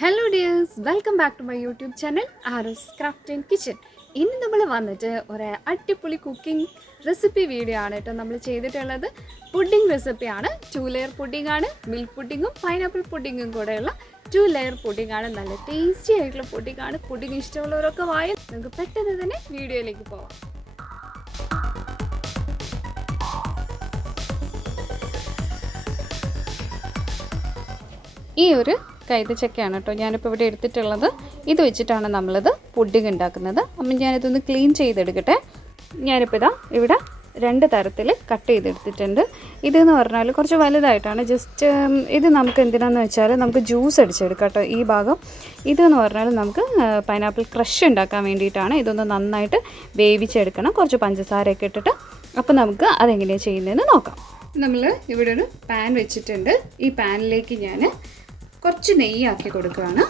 Hello dears, welcome back to my YouTube channel RS Craft and Kitchen. ഇന്ന് നമ്മൾ വന്നിട്ട് ഒരു അടിപൊളി കുക്കിംഗ് റെസിപ്പി വീഡിയോ ആണ് കേട്ടോ നമ്മൾ ചെയ്തിട്ടുള്ളത്. പുഡിംഗ് റെസിപ്പിയാണ്. 2 ലെയർ പുഡിംഗ് ആണ്. മിൽക്ക് പുഡിങ്ങും പൈനാപ്പിൾ പുഡിങ്ങും കൂടെയുള്ള 2 ലെയർ പുഡിംഗ് ആണ്. നല്ല ടേസ്റ്റി ആയിട്ടുള്ള പുഡിംഗ് ആണ്. പുഡിംഗ് ഇഷ്ടമുള്ളവരൊക്കെ വായ നമുക്ക് പെട്ടെന്ന് തന്നെ വീഡിയോയിലേക്ക് പോവാം. ഈ ഒരു കൈതച്ചക്കയാണ് കേട്ടോ ഞാനിപ്പോൾ ഇവിടെ എടുത്തിട്ടുള്ളത്. ഇത് വെച്ചിട്ടാണ് നമ്മളിത് പുഡിംഗ് ഉണ്ടാക്കുന്നത്. അപ്പം ഞാനിതൊന്ന് ക്ലീൻ ചെയ്തെടുക്കട്ടെ. ഞാനിപ്പോൾ ഇവിടെ 2 തരത്തിൽ കട്ട് ചെയ്തെടുത്തിട്ടുണ്ട്. ഇതെന്ന് പറഞ്ഞാൽ കുറച്ച് വലുതായിട്ടാണ്. ജസ്റ്റ് ഇത് നമുക്ക് എന്തിനാന്ന് വെച്ചാൽ നമുക്ക് ജ്യൂസ് അടിച്ചെടുക്കാം കേട്ടോ ഈ ഭാഗം. ഇതെന്ന് പറഞ്ഞാൽ നമുക്ക് പൈനാപ്പിൾ ക്രഷ് ഉണ്ടാക്കാൻ വേണ്ടിയിട്ടാണ്. ഇതൊന്ന് നന്നായിട്ട് വേവിച്ചെടുക്കണം, കുറച്ച് പഞ്ചസാരയൊക്കെ ഇട്ടിട്ട്. അപ്പോൾ നമുക്ക് അതെങ്ങനെയാണ് ചെയ്യുന്നതെന്ന് നോക്കാം. നമ്മൾ ഇവിടെ ഒരു പാൻ വെച്ചിട്ടുണ്ട്. ഈ പാനിലേക്ക് ഞാൻ കുറച്ച് നെയ്യാക്കി കൊടുക്കുകയാണ്.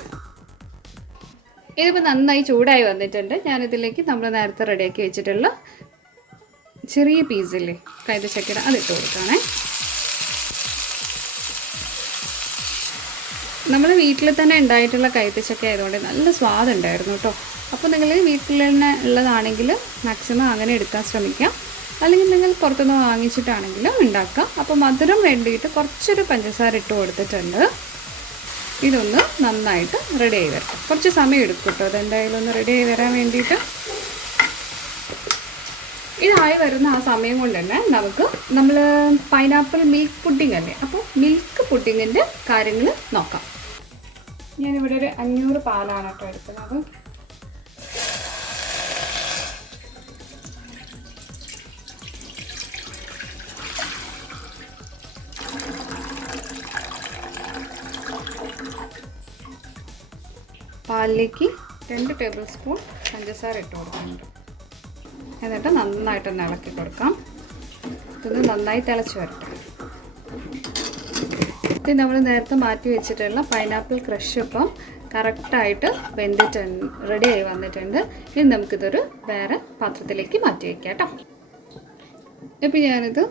ഇതിപ്പോൾ നന്നായി ചൂടായി വന്നിട്ടുണ്ട്. ഞാനിതിലേക്ക് നമ്മൾ നേരത്തെ റെഡിയാക്കി വെച്ചിട്ടുള്ള ചെറിയ പീസില്ലേ കൈതച്ചക്കയുടെ അതിട്ട് കൊടുക്കുകയാണേ. നമ്മൾ വീട്ടിൽ തന്നെ ഉണ്ടായിട്ടുള്ള കൈതച്ചക്ക ആയതുകൊണ്ട് നല്ല സ്വാദുണ്ടായിരുന്നു കേട്ടോ. അപ്പോൾ നിങ്ങൾ വീട്ടിൽ തന്നെ ഉള്ളതാണെങ്കിൽ മാക്സിമം അങ്ങനെ എടുക്കാൻ ശ്രമിക്കാം. അല്ലെങ്കിൽ നിങ്ങൾ പുറത്തുനിന്ന് വാങ്ങിച്ചിട്ടാണെങ്കിലും ഉണ്ടാക്കാം. അപ്പോൾ മധുരം വേണ്ടിയിട്ട് കുറച്ചൊരു പഞ്ചസാര ഇട്ട് കൊടുത്തിട്ടുണ്ട്. ഇതൊന്ന് നന്നായിട്ട് റെഡി ആയി വരട്ടെ. കുറച്ച് സമയം എടുക്കും കേട്ടോ അതെന്തായാലും ഒന്ന് റെഡി ആയി വരാൻ വേണ്ടിയിട്ട്. ഇതായി വരുന്ന ആ സമയം കൊണ്ട് തന്നെ നമുക്ക് നമ്മൾ പൈനാപ്പിൾ മിൽക്ക് പുഡിംഗ് അല്ലേ, അപ്പോൾ മിൽക്ക് പുഡിങ്ങിൻ്റെ കാര്യങ്ങൾ നോക്കാം. ഞാനിവിടെ ഒരു 500 പാലാണ് കേട്ടോ എടുക്കുന്നത്. പാലിലേക്ക് 2 ടേബിൾ സ്പൂൺ പഞ്ചസാര ഇട്ട് കൊടുക്കുന്നുണ്ട്. എന്നിട്ട് നന്നായിട്ടൊന്ന് ഇളക്കി കൊടുക്കാം. ഇതൊന്ന് നന്നായി തിളച്ച് വരട്ടെ. ഇത് നമ്മൾ നേരത്തെ മാറ്റി വെച്ചിട്ടുള്ള പൈനാപ്പിൾ ക്രഷ് ഇപ്പം കറക്റ്റായിട്ട് വെന്തിട്ടുണ്ട്, റെഡി ആയി വന്നിട്ടുണ്ട്. ഇനി നമുക്കിതൊരു വേറെ പാത്രത്തിലേക്ക് മാറ്റി വയ്ക്കാം കേട്ടോ. ഇപ്പം ഞാനിത്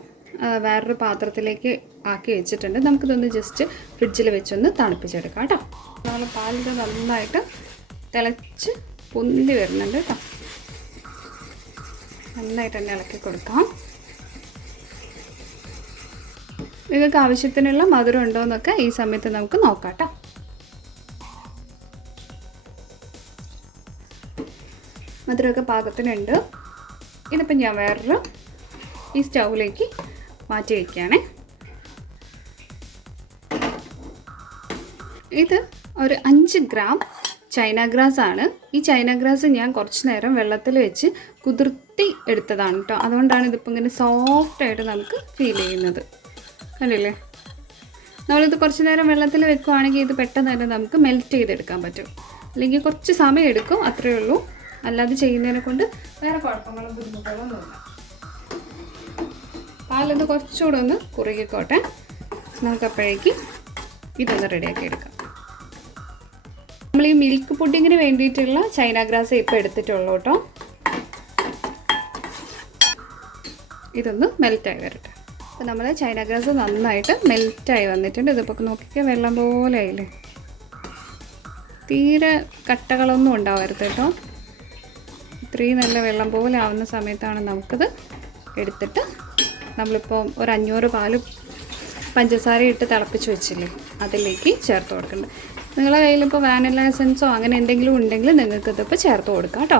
വേറൊരു പാത്രത്തിലേക്ക് ആക്കി വെച്ചിട്ടുണ്ട്. നമുക്കിതൊന്ന് ജസ്റ്റ് ഫ്രിഡ്ജിൽ വെച്ചൊന്ന് തണുപ്പിച്ചെടുക്കാം കേട്ടോ. നമ്മൾ പാലിത് നന്നായിട്ട് തിളച്ച് പൊന്തി വരുന്നുണ്ട് കേട്ടോ. നന്നായിട്ട് തന്നെ ഇളക്കി കൊടുക്കാം. നിങ്ങൾക്ക് ആവശ്യത്തിനുള്ള മധുരം ഉണ്ടോ എന്നൊക്കെ ഈ സമയത്ത് നമുക്ക് നോക്കാം കേട്ടോ. മധുരമൊക്കെ പാകത്തിനുണ്ട്. ഇതിപ്പോൾ ഞാൻ വേറൊരു ഈ സ്റ്റൗവിലേക്ക് മാറ്റി വയ്ക്കുകയാണേ. ഇത് ഒരു 5 ഗ്രാം ചൈന ഗ്രാസ് ആണ്. ഈ ചൈന ഗ്രാസ് ഞാൻ കുറച്ച് നേരം വെള്ളത്തിൽ വെച്ച് കുതിർത്തി എടുത്തതാണ് കേട്ടോ. അതുകൊണ്ടാണ് ഇതിപ്പോൾ ഇങ്ങനെ സോഫ്റ്റായിട്ട് നമുക്ക് ഫീൽ ചെയ്യുന്നത്. കണ്ടില്ലേ, നമ്മളിത് കുറച്ച് നേരം വെള്ളത്തിൽ വെക്കുകയാണെങ്കിൽ ഇത് പെട്ടെന്ന് തന്നെ നമുക്ക് മെൽറ്റ് ചെയ്തെടുക്കാൻ പറ്റും. അല്ലെങ്കിൽ കുറച്ച് സമയം എടുക്കും, അത്രയേ ഉള്ളൂ. അല്ലാതെ ചെയ്യുന്നതിനെ കൊണ്ട് വേറെ കുഴപ്പങ്ങളും ബുദ്ധിമുട്ടുകളൊന്നും ഇല്ല. പാലൊന്ന് കുറച്ചുകൂടെ ഒന്ന് കുറുകിക്കോട്ടെ. നമുക്കപ്പോഴേക്ക് ഇതൊന്ന് റെഡിയാക്കി എടുക്കാം. നമ്മൾ ഈ മിൽക്ക് പുഡിങ്ങിന് വേണ്ടിയിട്ടുള്ള ചൈന ഗ്രാസ് ഇപ്പോൾ എടുത്തിട്ടുള്ളൂ കേട്ടോ. ഇതൊന്ന് മെൽറ്റായി വരട്ടെ. അപ്പോൾ നമ്മൾ ചൈന ഗ്രാസ് നന്നായിട്ട് മെൽറ്റായി വന്നിട്ടുണ്ട്. ഇതിപ്പോൾ നോക്കിക്കാൻ വെള്ളം പോലെ ആയില്ലേ. തീരെ കട്ടകളൊന്നും ഉണ്ടാവരുത് കേട്ടോ. ഇത്രയും നല്ല വെള്ളം പോലെ ആവുന്ന സമയത്താണ് നമുക്കിത് എടുത്തിട്ട് നമ്മളിപ്പോൾ ഒരു 500 പാല് പഞ്ചസാര ഇട്ട് തിളപ്പിച്ച് വെച്ചില്ലേ അതിലേക്ക് ചേർത്ത് കൊടുക്കേണ്ടത്. നിങ്ങളുടെ കയ്യിലിപ്പോൾ വാനില എസൻസോ അങ്ങനെ എന്തെങ്കിലും ഉണ്ടെങ്കിൽ നിങ്ങൾക്കിതിപ്പോൾ ചേർത്ത് കൊടുക്കാം കേട്ടോ.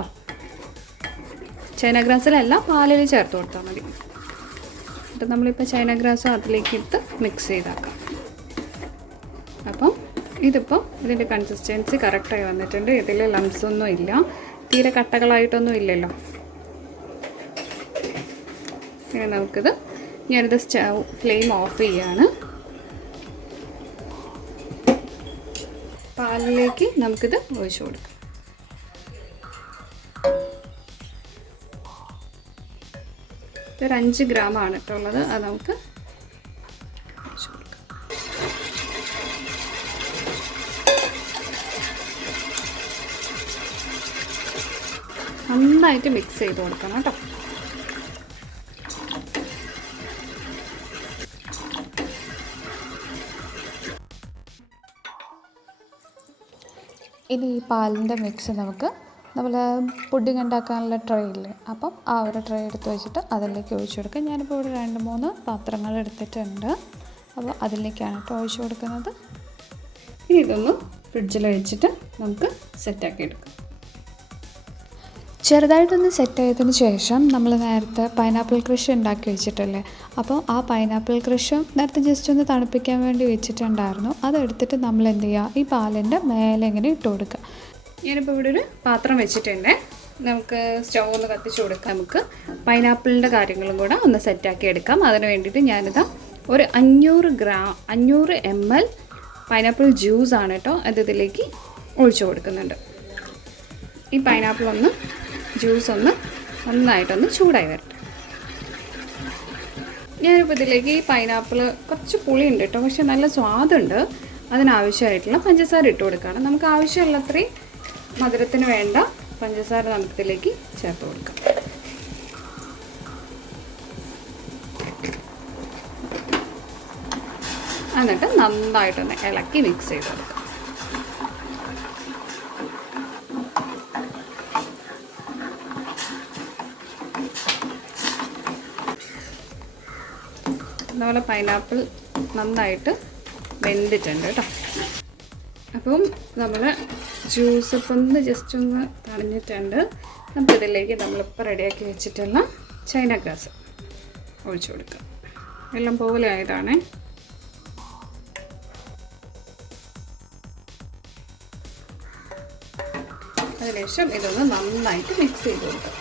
ചൈന ഗ്രാസിലല്ല, പാലിൽ ചേർത്ത് കൊടുത്താൽ മതി. എന്നിട്ട് നമ്മളിപ്പോൾ ചൈന ഗ്രാസ് അതിലേക്ക് ഇട്ട് മിക്സ് ചെയ്താക്കാം. അപ്പം ഇതിപ്പോൾ ഇതിൻ്റെ കൺസിസ്റ്റൻസി കറക്റ്റായി വന്നിട്ടുണ്ട്. ഇതിൽ ലംസൊന്നും ഇല്ല, തീരെ കട്ടകളായിട്ടൊന്നും ഇല്ലല്ലോ. ഇനി നമുക്കിത് ഞാനിത് ഫ്ലെയിം ഓഫ് ചെയ്യാണ്. പാലിലേക്ക് നമുക്കിത് ഒഴിച്ചു കൊടുക്കാം. ഇതൊരു 5 ഗ്രാമാണ് കേട്ടോ ഉള്ളത്. അത് നമുക്ക് ഒഴിച്ചു കൊടുക്കാം. നന്നായിട്ട് മിക്സ് ചെയ്ത് കൊടുക്കണം കേട്ടോ. ഇനി ഈ പാലിൻ്റെ മിക്സ് നമ്മൾ പുഡിംഗ് ഉണ്ടാക്കാനുള്ള ട്രേ ഇല്ലേ, അപ്പം ആ ഒരു ട്രേ എടുത്ത് വെച്ചിട്ട് അതിലേക്ക് ഒഴിച്ചു കൊടുക്കുക. ഞാനിപ്പോൾ ഇവിടെ 2-3 പാത്രങ്ങൾ എടുത്തിട്ടുണ്ട്. അപ്പോൾ അതിലേക്കാണ് ഒഴിച്ചു കൊടുക്കുന്നത്. ഇനി ഇതൊന്ന് ഫ്രിഡ്ജിൽ വെച്ചിട്ട് നമുക്ക് സെറ്റാക്കി എടുക്കാം. ചെറുതായിട്ടൊന്ന് സെറ്റ് ആയതിന് ശേഷം നമ്മൾ നേരത്തെ പൈനാപ്പിൾ ക്രഷ് ഉണ്ടാക്കി വെച്ചിട്ടല്ലേ, അപ്പോൾ ആ പൈനാപ്പിൾ ക്രഷ് നേരത്തെ ജസ്റ്റ് ഒന്ന് തണുപ്പിക്കാൻ വേണ്ടി വെച്ചിട്ടുണ്ടായിരുന്നു. അതെടുത്തിട്ട് നമ്മൾ എന്ത് ചെയ്യുക, ഈ പാലിൻ്റെ മേലെ ഇങ്ങനെ ഇട്ട് കൊടുക്കുക. ഞാനിപ്പോൾ ഇവിടെ ഒരു പാത്രം വെച്ചിട്ടുണ്ട്. നമുക്ക് സ്റ്റൗ ഒന്ന് കത്തിച്ച് കൊടുക്കാം. നമുക്ക് പൈനാപ്പിളിൻ്റെ കാര്യങ്ങളും കൂടെ ഒന്ന് സെറ്റാക്കി എടുക്കാം. അതിന് വേണ്ടിയിട്ട് ഞാനിതാ ഒരു 500 ml പൈനാപ്പിൾ ജ്യൂസാണ് കേട്ടോ അത് ഇതിലേക്ക് ഒഴിച്ചു കൊടുക്കുന്നുണ്ട്. ഈ പൈനാപ്പിൾ ജ്യൂസ് നന്നായിട്ടൊന്ന് ചൂടായി വരട്ടെ. ഞാനിപ്പോൾ ഇതിലേക്ക് ഈ പൈനാപ്പിൾ കുറച്ച് പുളിയുണ്ട് കേട്ടോ, പക്ഷെ നല്ല സ്വാദുണ്ട്. അതിനാവശ്യമായിട്ടുള്ള പഞ്ചസാര ഇട്ട് കൊടുക്കുകയാണ്. നമുക്ക് ആവശ്യമുള്ളത്രയും മധുരത്തിന് വേണ്ട പഞ്ചസാര നമുക്കിതിലേക്ക് ചേർത്ത് കൊടുക്കാം. എന്നിട്ട് നന്നായിട്ടൊന്ന് ഇളക്കി മിക്സ് ചെയ്ത് കൊടുക്കാം. അതുപോലെ പൈനാപ്പിൾ നന്നായിട്ട് വെന്തിട്ടുണ്ട് കേട്ടോ. അപ്പം നമ്മൾ ജ്യൂസ് ഇപ്പം ജസ്റ്റ് ഒന്ന് തണിഞ്ഞിട്ടുണ്ട്. നമുക്കിതിലേക്ക് നമ്മളിപ്പോൾ റെഡിയാക്കി വെച്ചിട്ടുള്ള ചൈന ഗ്രാസ് ഒഴിച്ചു കൊടുക്കാം. വെള്ളം പോലെ ആയതാണേ. അതിനുശേഷം ഇതൊന്ന് നന്നായിട്ട് മിക്സ് ചെയ്ത് കൊടുക്കാം.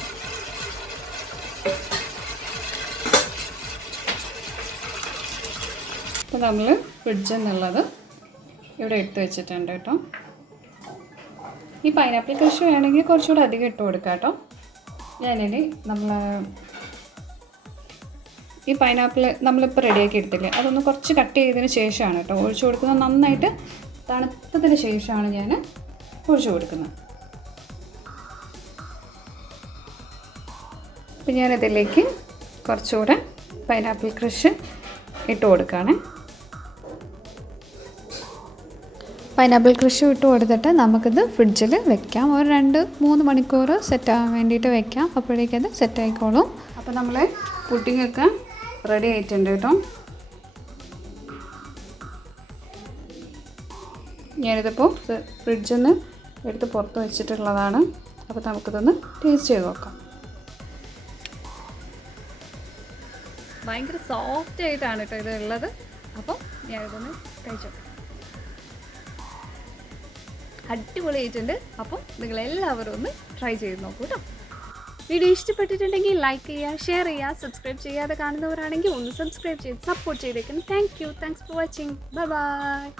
അപ്പോൾ നമ്മൾ ഫ്രിഡ്ജിൽ നിന്നുള്ളത് ഇവിടെ എടുത്ത് വെച്ചിട്ടുണ്ട് കേട്ടോ. ഈ പൈനാപ്പിൾ ക്രഷ് വേണമെങ്കിൽ കുറച്ചുകൂടെ അധികം ഇട്ട് കൊടുക്കാം കേട്ടോ. ഞാനിനി ഈ പൈനാപ്പിൾ നമ്മളിപ്പോൾ റെഡിയാക്കി എടുത്തില്ലേ, അതൊന്ന് കുറച്ച് കട്ട് ചെയ്തതിന് ശേഷമാണ് കേട്ടോ ഒഴിച്ചു കൊടുക്കുന്നത്. നന്നായിട്ട് തണുത്തതിന് ശേഷമാണ് ഞാൻ ഒഴിച്ചു കൊടുക്കുന്നത്. അപ്പം ഞാനിതിലേക്ക് കുറച്ചുകൂടെ പൈനാപ്പിൾ ക്രഷ് ഇട്ട് കൊടുക്കുകയാണ്. പൈനാപ്പിൾ ക്രഷ് ഇട്ട് കൊടുത്തിട്ട് നമുക്കിത് ഫ്രിഡ്ജിൽ വെക്കാം. ഒരു 2-3 മണിക്കൂർ സെറ്റാകാൻ വേണ്ടിയിട്ട് വെക്കാം. അപ്പോഴേക്കത് സെറ്റായിക്കോളും. അപ്പോൾ നമ്മൾ പുഡിങ്ങൊക്കെ റെഡി ആയിട്ടുണ്ട് കേട്ടോ. ഞാനിതിപ്പോൾ ഫ്രിഡ്ജിൽ നിന്ന് എടുത്ത് പുറത്ത് വെച്ചിട്ടുള്ളതാണ്. അപ്പോൾ നമുക്കിതൊന്ന് ടേസ്റ്റ് ചെയ്ത് നോക്കാം. ഭയങ്കര സോഫ്റ്റ് ആയിട്ടാണ് കേട്ടോ ഇത് ഉള്ളത്. അപ്പോൾ ഞാനിതൊന്ന് കഴിച്ചോട്ടെ. അടിപൊളിയായിട്ടുണ്ട്. അപ്പോൾ നിങ്ങളെല്ലാവരും ഒന്ന് ട്രൈ ചെയ്ത് നോക്കൂ കേട്ടോ. വീഡിയോ ഇഷ്ടപ്പെട്ടിട്ടുണ്ടെങ്കിൽ ലൈക്ക് ചെയ്യുക, ഷെയർ ചെയ്യുക, സബ്സ്ക്രൈബ് ചെയ്യാതെ കാണുന്നവരാണെങ്കിൽ ഒന്ന് സബ്സ്ക്രൈബ് ചെയ്ത് സപ്പോർട്ട് ചെയ്തേക്കണം. Thanks for watching. ബൈ.